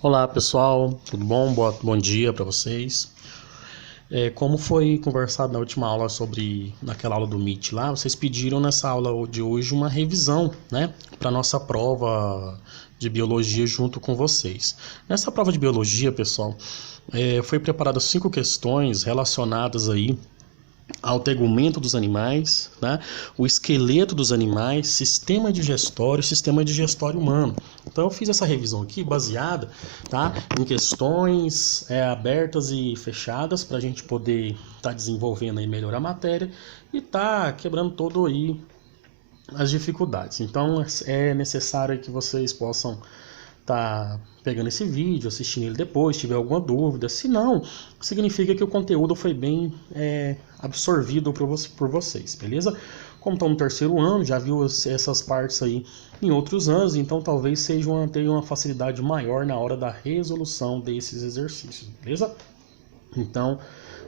Olá pessoal, tudo bom? Bom dia para vocês. Como foi conversado na última aula naquela aula do Meet lá, vocês pediram nessa aula de hoje uma revisão, né, para nossa prova de biologia junto com vocês. Nessa prova de biologia, pessoal, foi preparadas 5 questões relacionadas aí ao tegumento dos animais, né? O esqueleto dos animais, sistema digestório humano. Então eu fiz essa revisão aqui baseada, tá, em questões abertas e fechadas para a gente poder estar desenvolvendo aí melhor a matéria e quebrando todo aí as dificuldades. Então é necessário que vocês possam pegando esse vídeo, assistindo ele depois, se tiver alguma dúvida. Se não, significa que o conteúdo foi bem absorvido por vocês, beleza? Como estão no terceiro ano, já viu essas partes aí em outros anos, então talvez tenham uma facilidade maior na hora da resolução desses exercícios, beleza? Então,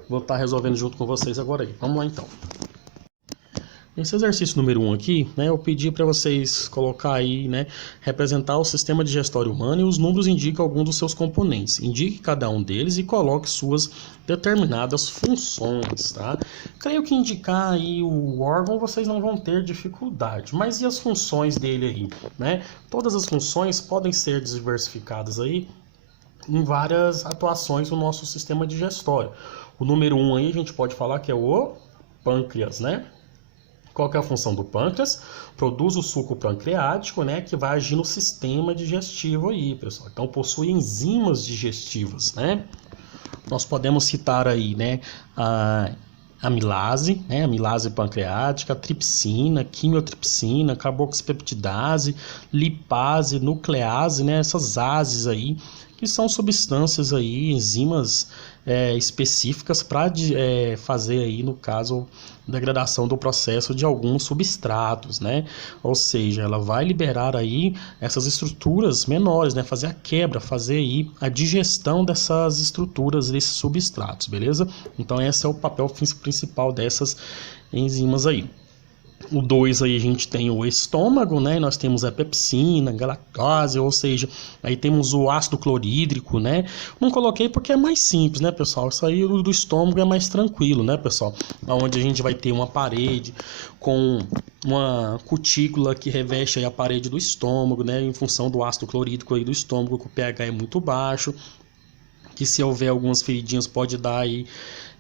vou estar resolvendo junto com vocês agora aí. Vamos lá então. Nesse exercício número 1 aqui, né, eu pedi para vocês colocar aí, né, representar o sistema digestório humano e os números indicam alguns dos seus componentes. Indique cada um deles e coloque suas determinadas funções, tá? Creio que indicar aí o órgão vocês não vão ter dificuldade, mas e as funções dele aí, né? Todas as funções podem ser diversificadas aí em várias atuações no nosso sistema digestório. O número 1 aí a gente pode falar que é o pâncreas, né? Qual que é a função do pâncreas? Produz o suco pancreático, né, que vai agir no sistema digestivo aí, pessoal. Então possui enzimas digestivas, né? Nós podemos citar aí, né, a amilase, né, amilase pancreática, a tripsina, quimiotripsina, carboxipeptidase, lipase, nuclease, né, essas ases aí, que são substâncias aí, enzimas específicas para fazer aí, no caso, degradação do processo de alguns substratos, né? Ou seja, ela vai liberar aí essas estruturas menores, né? Fazer a quebra, fazer aí a digestão dessas estruturas, desses substratos, beleza? Então esse é o papel principal dessas enzimas aí. O 2 aí a gente tem o estômago, né? Nós temos a pepsina, galactose, ou seja, aí temos o ácido clorídrico, né? Não coloquei porque é mais simples, né, pessoal? Isso aí do estômago é mais tranquilo, né, pessoal? Onde a gente vai ter uma parede com uma cutícula que reveste aí a parede do estômago, né? Em função do ácido clorídrico aí do estômago, que o pH é muito baixo, que se houver algumas feridinhas pode dar aí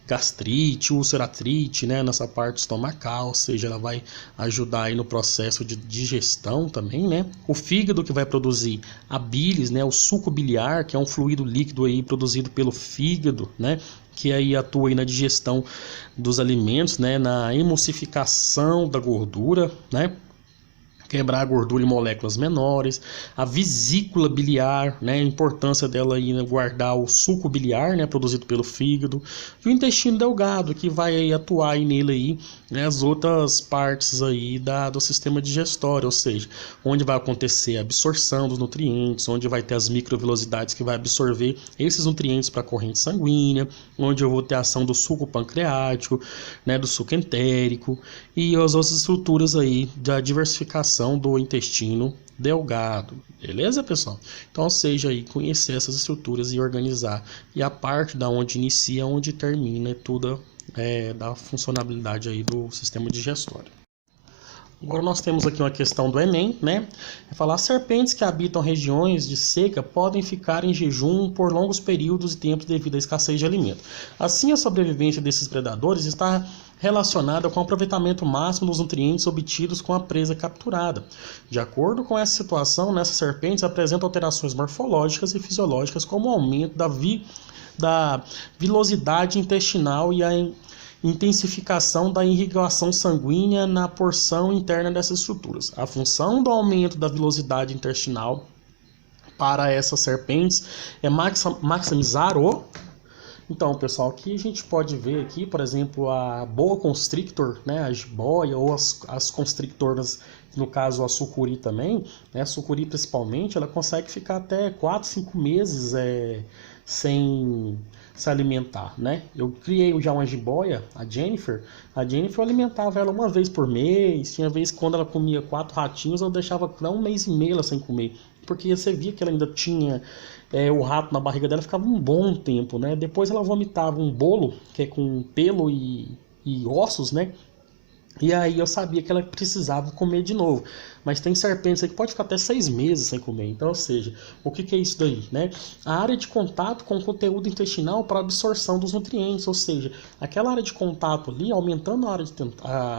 gastrite, ulceratrite, né, nessa parte estomacal, ou seja, ela vai ajudar aí no processo de digestão também, né? O fígado que vai produzir a bilis, né, o suco biliar, que é um fluido líquido aí produzido pelo fígado, né, que aí atua aí na digestão dos alimentos, né, na emulsificação da gordura, né? Quebrar a gordura em moléculas menores, a vesícula biliar, né, a importância dela aí, né, guardar o suco biliar, né, produzido pelo fígado, e o intestino delgado, que vai aí atuar aí nele aí, né, as outras partes aí do sistema digestório, ou seja, onde vai acontecer a absorção dos nutrientes, onde vai ter as microvilosidades que vai absorver esses nutrientes para a corrente sanguínea, onde eu vou ter a ação do suco pancreático, né, do suco entérico e as outras estruturas aí da diversificação do intestino delgado, beleza, pessoal? Então, ou seja, aí conhecer essas estruturas e organizar, e a parte da onde inicia, onde termina, é tudo da funcionalidade aí do sistema digestório. Agora nós temos aqui uma questão do Enem, né? É falar: serpentes que habitam regiões de seca podem ficar em jejum por longos períodos e tempos devido à escassez de alimento. Assim, a sobrevivência desses predadores está relacionada com o aproveitamento máximo dos nutrientes obtidos com a presa capturada. De acordo com essa situação, essas serpentes apresentam alterações morfológicas e fisiológicas, como o aumento da vilosidade intestinal e a intensificação da irrigação sanguínea na porção interna dessas estruturas. A função do aumento da vilosidade intestinal para essas serpentes é maximizar o... Então, pessoal, aqui a gente pode ver aqui, por exemplo, a boa constrictor, né, a jiboia ou as constrictoras, no caso a sucuri também, né, a sucuri principalmente, ela consegue ficar até 4, 5 meses sem se alimentar, né? Eu criei já uma jiboia, a Jennifer eu alimentava ela uma vez por mês, tinha vez que quando ela comia 4 ratinhos, eu deixava até um mês e meio ela sem comer, porque você via que ela ainda tinha o rato na barriga dela, ficava um bom tempo, né? Depois ela vomitava um bolo, que é com pelo e ossos, né? E aí eu sabia que ela precisava comer de novo. Mas tem serpentes aí que pode ficar até 6 meses sem comer. Então, ou seja, o que é isso daí, né? A área de contato com o conteúdo intestinal para absorção dos nutrientes. Ou seja, aquela área de contato ali, aumentando a área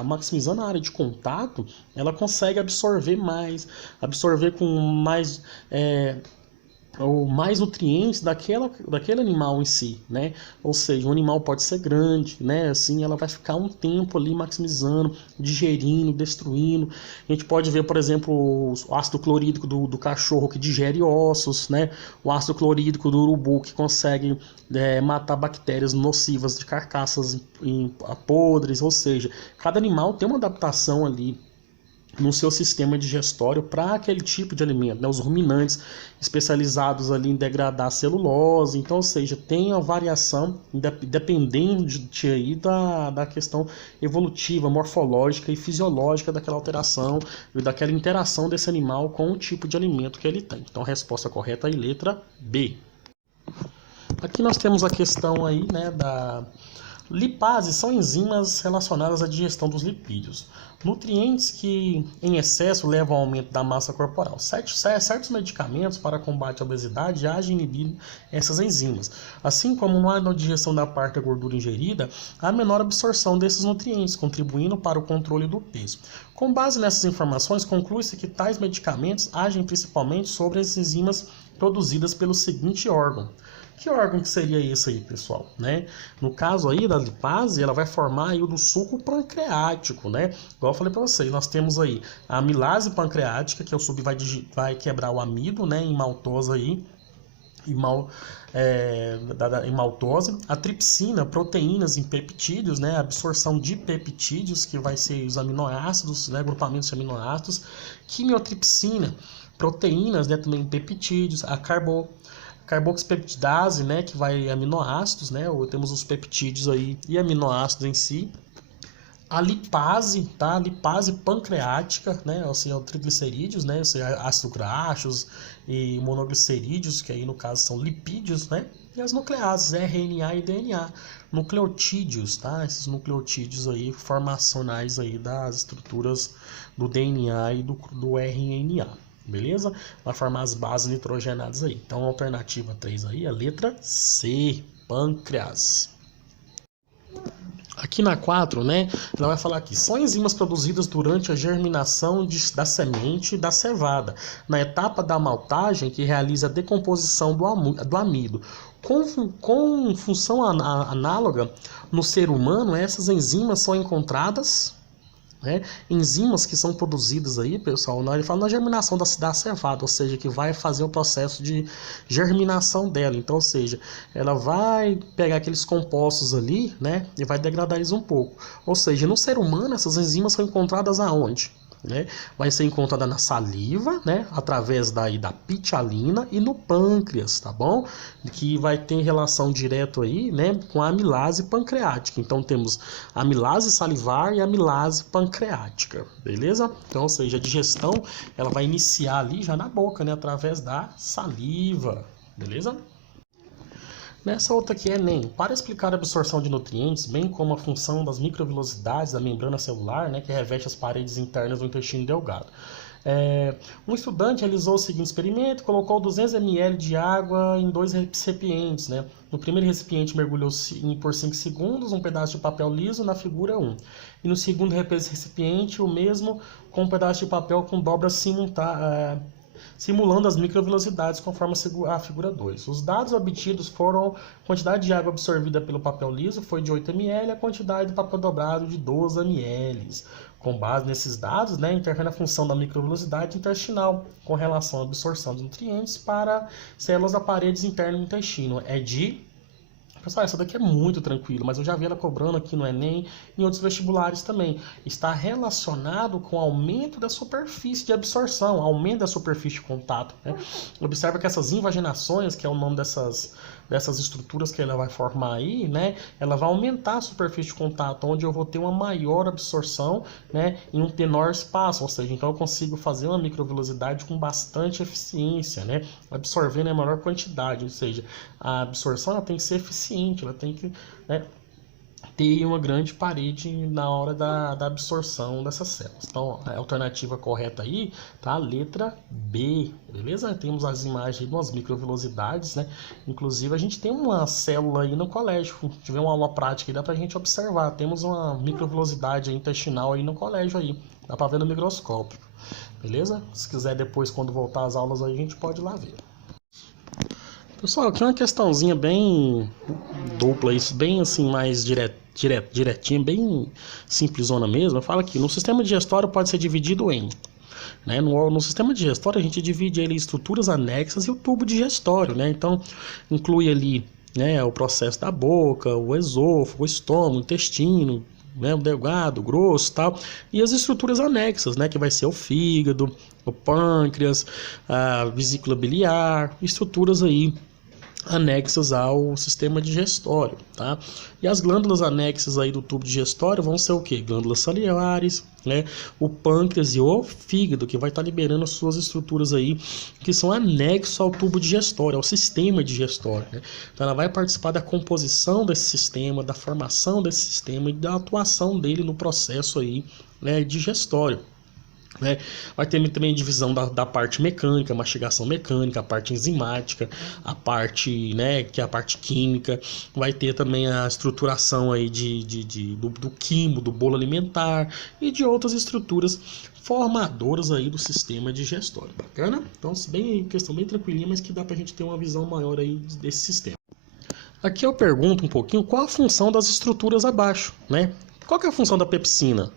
maximizando a área de contato, ela consegue absorver mais, absorver com mais... ou mais nutrientes daquele animal em si, né? Ou seja, o animal pode ser grande, né? Assim, ela vai ficar um tempo ali maximizando, digerindo, destruindo. A gente pode ver, por exemplo, o ácido clorídrico do cachorro que digere ossos, né? O ácido clorídrico do urubu que consegue matar bactérias nocivas de carcaças podres. Ou seja, cada animal tem uma adaptação ali no seu sistema digestório para aquele tipo de alimento, né? Os ruminantes especializados ali em degradar celulose, então, ou seja, tem a variação dependendo aí da questão evolutiva, morfológica e fisiológica daquela alteração e daquela interação desse animal com o tipo de alimento que ele tem. Então, a resposta correta é a letra B. Aqui nós temos a questão aí, né, da lipases são enzimas relacionadas à digestão dos lipídios. Nutrientes que em excesso levam ao aumento da massa corporal. Certos medicamentos para combate à obesidade agem inibindo essas enzimas. Assim como não há na digestão da parte da gordura ingerida, há menor absorção desses nutrientes, contribuindo para o controle do peso. Com base nessas informações, conclui-se que tais medicamentos agem principalmente sobre as enzimas produzidas pelo seguinte órgão. Que órgão que seria esse aí, pessoal? Né? No caso aí da lipase, ela vai formar aí o do suco pancreático, né? Igual eu falei para vocês, nós temos aí a amilase pancreática, que é o vai quebrar o amido, né, em maltose aí, em maltose, a tripsina, proteínas em peptídeos, né, a absorção de peptídeos, que vai ser os aminoácidos, né, agrupamentos de aminoácidos, quimiotripsina, proteínas, né, também em peptídeos, a carboxipeptidase, né, que vai aminoácidos, né, ou temos os peptídeos aí e aminoácidos em si. A lipase, tá? A lipase pancreática, né, ou seja, triglicerídeos, né, ou seja, ácidos graxos e monoglicerídeos, que aí no caso são lipídios, né? E as nucleases, RNA e DNA, nucleotídeos, tá? Esses nucleotídeos aí formacionais aí das estruturas do DNA e do RNA. Beleza? Vai formar as bases nitrogenadas aí. Então, a alternativa 3 aí, a letra C, pâncreas. Aqui na 4, né, ela vai falar aqui, são enzimas produzidas durante a germinação da semente da cevada, na etapa da maltagem que realiza a decomposição do amido. Com função análoga, no ser humano, essas enzimas são encontradas... né? Enzimas que são produzidas aí, pessoal, ele fala na germinação da cevada, ou seja, que vai fazer o processo de germinação dela. Então, ou seja, ela vai pegar aqueles compostos ali, né, e vai degradar eles um pouco. Ou seja, no ser humano, essas enzimas são encontradas aonde? Né? Vai ser encontrada na saliva, né? Através da pitialina e no pâncreas, tá bom? Que vai ter relação direta aí, né, com a amilase pancreática. Então temos a amilase salivar e a amilase pancreática, beleza? Então, ou seja, a digestão ela vai iniciar ali já na boca, né, através da saliva, beleza? Nessa outra aqui é NEM, para explicar a absorção de nutrientes, bem como a função das microvilosidades da membrana celular, né, que reveste as paredes internas do intestino delgado. Um estudante realizou o seguinte experimento, colocou 200 ml de água em 2 recipientes. Né? No primeiro recipiente mergulhou por 5 segundos um pedaço de papel liso na figura 1. E no segundo recipiente o mesmo com um pedaço de papel com dobra simulando as microvelocidades conforme a figura 2. Os dados obtidos foram a quantidade de água absorvida pelo papel liso foi de 8 ml e a quantidade de papel dobrado de 12 ml. Com base nesses dados, né, intervém a função da microvelocidade intestinal com relação à absorção de nutrientes para células da paredes internas do intestino. Pessoal, essa daqui é muito tranquilo, mas eu já vi ela cobrando aqui no Enem e em outros vestibulares também. Está relacionado com o aumento da superfície de absorção, aumento da superfície de contato. Né? Observa que essas invaginações, que é o nome dessas estruturas que ela vai formar aí, né, ela vai aumentar a superfície de contato, onde eu vou ter uma maior absorção, né, em um menor espaço, ou seja, então eu consigo fazer uma microvilosidade com bastante eficiência, né, absorvendo a maior quantidade, ou seja, a absorção ela tem que ser eficiente, ela tem que, né, ter uma grande parede na hora da absorção dessas células. Então, a alternativa correta aí tá a letra B, beleza? Temos as imagens aí de umas microvilosidades, né? Inclusive, a gente tem uma célula aí no colégio. Se tiver uma aula prática aí, dá pra gente observar. Temos uma microvilosidade intestinal aí no colégio aí. Dá pra ver no microscópio, beleza? Se quiser depois, quando voltar às aulas aí, a gente pode ir lá ver. Pessoal, aqui é uma questãozinha bem dupla, isso bem assim, mais direitinha, bem simplesona mesmo. Fala aqui, no sistema digestório pode ser dividido em, né? No sistema digestório a gente divide ele em estruturas anexas e o tubo digestório, né? Então inclui ali, né, o processo da boca, o esôfago, o estômago, o intestino, né, o delgado, o grosso, tal, e as estruturas anexas, né, que vai ser o fígado, o pâncreas, a vesícula biliar, estruturas aí anexas ao sistema digestório, tá? E as glândulas anexas aí do tubo digestório vão ser o quê? Glândulas salivares, né? O pâncreas e o fígado, que vai estar liberando as suas estruturas aí, que são anexos ao tubo digestório, ao sistema digestório, né? Então ela vai participar da composição desse sistema, da formação desse sistema e da atuação dele no processo aí, né, digestório. Né? Vai ter também divisão da parte mecânica, mastigação mecânica, a parte enzimática, a parte, né, que é a parte química. Vai ter também a estruturação aí do quimo, do bolo alimentar e de outras estruturas formadoras aí do sistema digestório. Bacana? Então, bem, questão bem tranquilinha, mas que dá pra gente ter uma visão maior aí desse sistema. Aqui eu pergunto um pouquinho qual a função das estruturas abaixo, né? Qual que é a função da pepsina?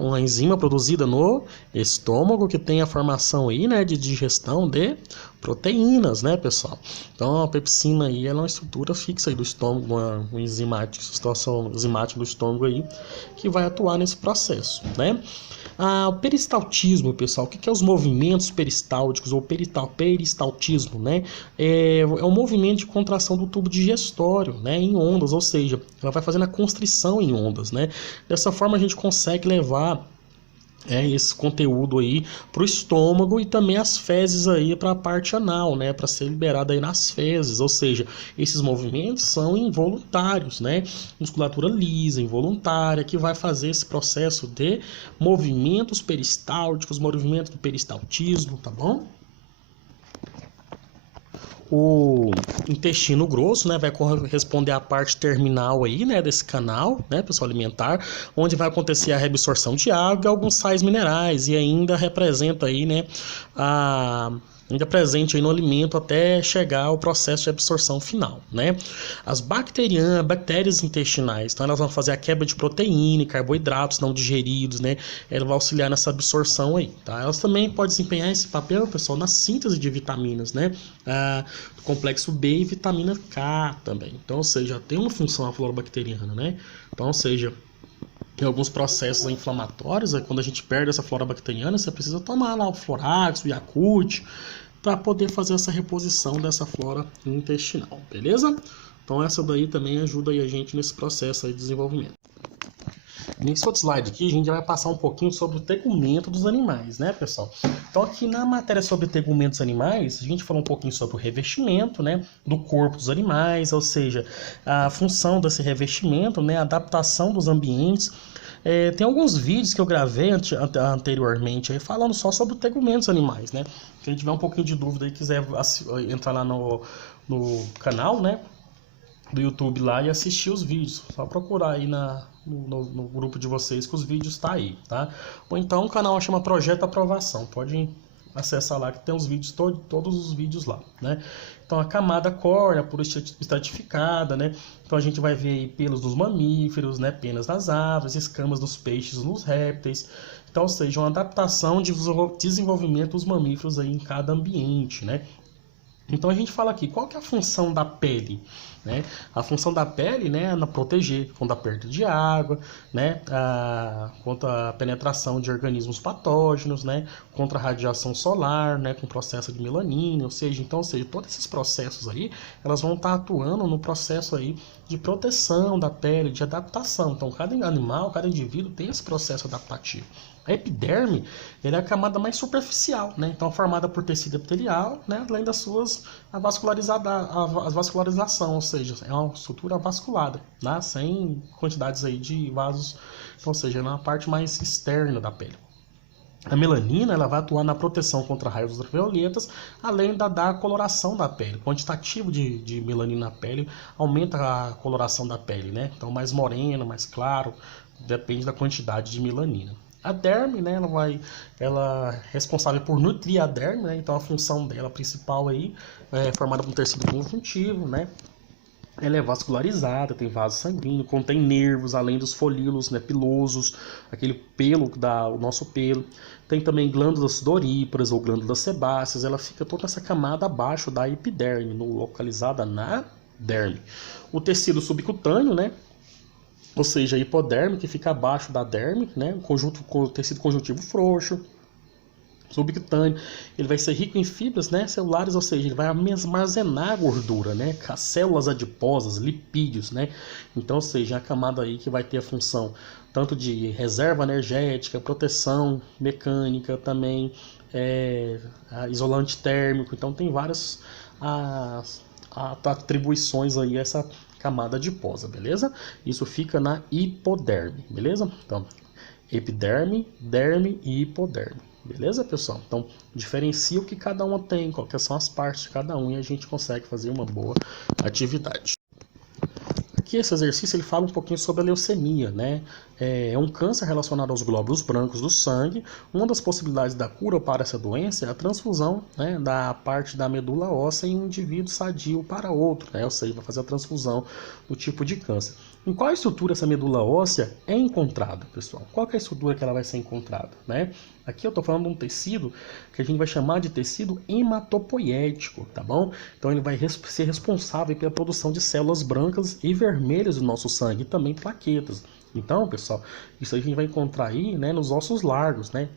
Uma enzima produzida no estômago que tem a formação aí, né, de digestão de proteínas, né, pessoal? Então a pepsina aí ela é uma estrutura fixa aí do estômago, uma situação enzimática do estômago aí que vai atuar nesse processo, né? O peristaltismo, pessoal, o que é os movimentos peristálticos ou peristaltismo, né? É um movimento de contração do tubo digestório, né, em ondas, ou seja, ela vai fazendo a constrição em ondas, né? Dessa forma a gente consegue levar esse conteúdo aí para o estômago e também as fezes aí para a parte anal, né, para ser liberado aí nas fezes, ou seja, esses movimentos são involuntários, né, musculatura lisa, involuntária, que vai fazer esse processo de movimentos peristálticos, movimento do peristaltismo, tá bom? O intestino grosso, né, vai corresponder à parte terminal aí, né, desse canal, né, pessoal, alimentar, onde vai acontecer a reabsorção de água e alguns sais minerais e ainda representa aí, né, ainda presente aí no alimento até chegar ao processo de absorção final, né? As bactérias intestinais, então elas vão fazer a quebra de proteína e carboidratos não digeridos, né? Ela vai auxiliar nessa absorção aí, tá? Elas também podem desempenhar esse papel, pessoal, na síntese de vitaminas, né? Do complexo B e vitamina K também. Então, ou seja, tem uma função a flora bacteriana, né? Então, ou seja, em alguns processos inflamatórios, quando a gente perde essa flora bacteriana, você precisa tomar lá o Florax, o Yakult, para poder fazer essa reposição dessa flora intestinal, beleza? Então essa daí também ajuda aí a gente nesse processo aí de desenvolvimento. Nesse outro slide aqui, a gente vai passar um pouquinho sobre o tegumento dos animais, né, pessoal? Então aqui na matéria sobre tegumentos animais, a gente falou um pouquinho sobre o revestimento, né, do corpo dos animais, ou seja, a função desse revestimento, né, a adaptação dos ambientes. Tem alguns vídeos que eu gravei anteriormente aí, falando só sobre tegumentos animais, né? Quem tiver um pouquinho de dúvida e quiser entrar lá no canal, né, do YouTube lá e assistir os vídeos, só procurar aí no grupo de vocês que os vídeos tá aí, tá? Ou então o canal chama Projeto Aprovação, pode acessar lá que tem os vídeos, todos os vídeos lá, né? Então a camada córnea por estratificada, né? Então a gente vai ver aí pelos dos mamíferos, né? Penas das aves, escamas dos peixes nos répteis. Então, ou seja, uma adaptação de desenvolvimento dos mamíferos aí em cada ambiente, né? Então a gente fala aqui, qual que é a função da pele? Né? A função da pele, né, é proteger contra a perda de água, né, contra a penetração de organismos patógenos, né, contra a radiação solar, né, com o processo de melanina, ou seja, todos esses processos aí, elas vão estar atuando no processo aí de proteção da pele, de adaptação. Então cada animal, cada indivíduo tem esse processo adaptativo. A epiderme, ele é a camada mais superficial, né? Então formada por tecido epitelial, né? Além das suas a vascularização, ou seja, é uma estrutura vasculada, né? Sem quantidades aí de vasos, então, ou seja, é na parte mais externa da pele. A melanina, ela vai atuar na proteção contra raios ultravioletas, além da coloração da pele. O quantitativo de melanina na pele aumenta a coloração da pele, né? Então mais morena, mais claro, depende da quantidade de melanina. A derme, né, ela é responsável por nutrir a derme, né, então a função dela principal aí é formada por um tecido conjuntivo, né, ela é vascularizada, tem vaso sanguíneo, contém nervos, além dos folíolos, né, pilosos, aquele pelo que dá o nosso pelo. Tem também glândulas sudoríparas ou glândulas sebáceas, ela fica toda essa camada abaixo da epiderme, localizada na derme. O tecido subcutâneo, né, ou seja, a hipoderme, que fica abaixo da derme, né? O tecido conjuntivo frouxo, subcutâneo, ele vai ser rico em fibras, né, celulares, ou seja, ele vai armazenar gordura, né, as células adiposas, lipídios, né, então, ou seja, é a camada aí que vai ter a função tanto de reserva energética, proteção mecânica, também isolante térmico, então tem várias atribuições aí a essa camada adiposa, beleza? Isso fica na hipoderme, beleza? Então, epiderme, derme e hipoderme, beleza, pessoal? Então, diferencia o que cada uma tem, quais são as partes de cada um e a gente consegue fazer uma boa atividade. Aqui esse exercício ele fala um pouquinho sobre a leucemia, né? É um câncer relacionado aos glóbulos brancos do sangue. Uma das possibilidades da cura para essa doença é a transfusão, né, da parte da medula óssea em um indivíduo sadio para outro, né? Ou seja, vai fazer a transfusão do tipo de câncer. Em qual estrutura essa medula óssea é encontrada, pessoal? Qual que é a estrutura que ela vai ser encontrada, né? Aqui eu estou falando de um tecido que a gente vai chamar de tecido hematopoético, tá bom? Então ele vai ser responsável pela produção de células brancas e vermelhas do nosso sangue e também plaquetas. Então, pessoal, isso a gente vai encontrar aí, né, nos ossos largos, né?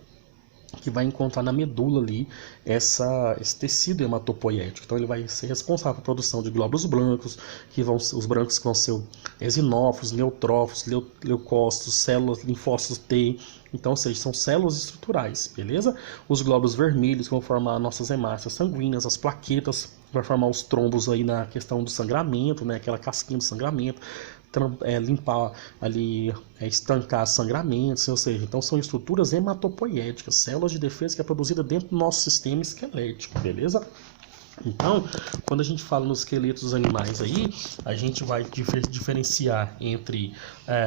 Que vai encontrar na medula ali esse tecido hematopoético. Então ele vai ser responsável pela produção de glóbulos brancos, os brancos que vão ser eosinófilos, neutrófilos, leucócitos, células, linfócitos T. Então, ou seja, são células estruturais, beleza? Os glóbulos vermelhos vão formar nossas hemácias sanguíneas, as plaquetas vai formar os trombos aí na questão do sangramento, né? Aquela casquinha do sangramento. Limpar ali, estancar sangramentos, ou seja, então são estruturas hematopoéticas, células de defesa que é produzida dentro do nosso sistema esquelético, beleza? Então, quando a gente fala nos esqueletos dos animais aí, a gente vai diferenciar entre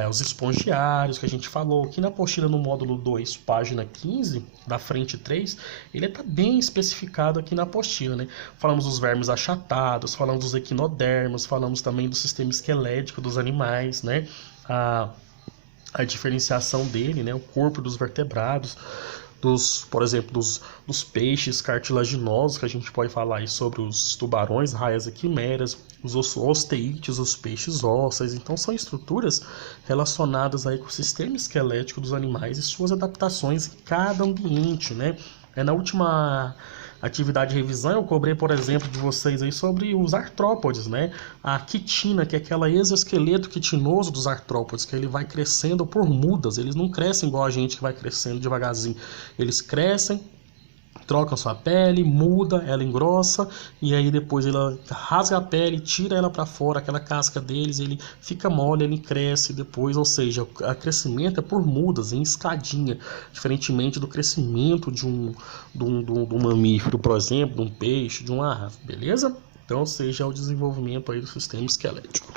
os espongiários, que a gente falou aqui na apostila no módulo 2, página 15, da frente 3, ele está bem especificado aqui na apostila, né? Falamos dos vermes achatados, falamos dos equinodermos, falamos também do sistema esquelético dos animais, né? A diferenciação dele, né? O corpo dos vertebrados, por exemplo, dos peixes cartilaginosos, que a gente pode falar aí sobre os tubarões, raias e quimeras, os osteídeos, os peixes ósseos. Então são estruturas relacionadas aí com o sistema esquelético dos animais e suas adaptações em cada ambiente, né? Na última atividade de revisão eu cobrei, por exemplo, de vocês aí sobre os artrópodes, né? A quitina, que é aquela exoesqueleto quitinoso dos artrópodes, que ele vai crescendo por mudas, eles não crescem igual a gente que vai crescendo devagarzinho, eles crescem, trocam sua pele, muda, ela engrossa e aí depois ela rasga a pele, tira ela para fora, aquela casca deles, ele fica mole, ele cresce depois, ou seja, o crescimento é por mudas, em escadinha, diferentemente do crescimento de um mamífero, por exemplo, de um peixe, de uma ave, beleza? Então, ou seja, é o desenvolvimento aí do sistema esquelético.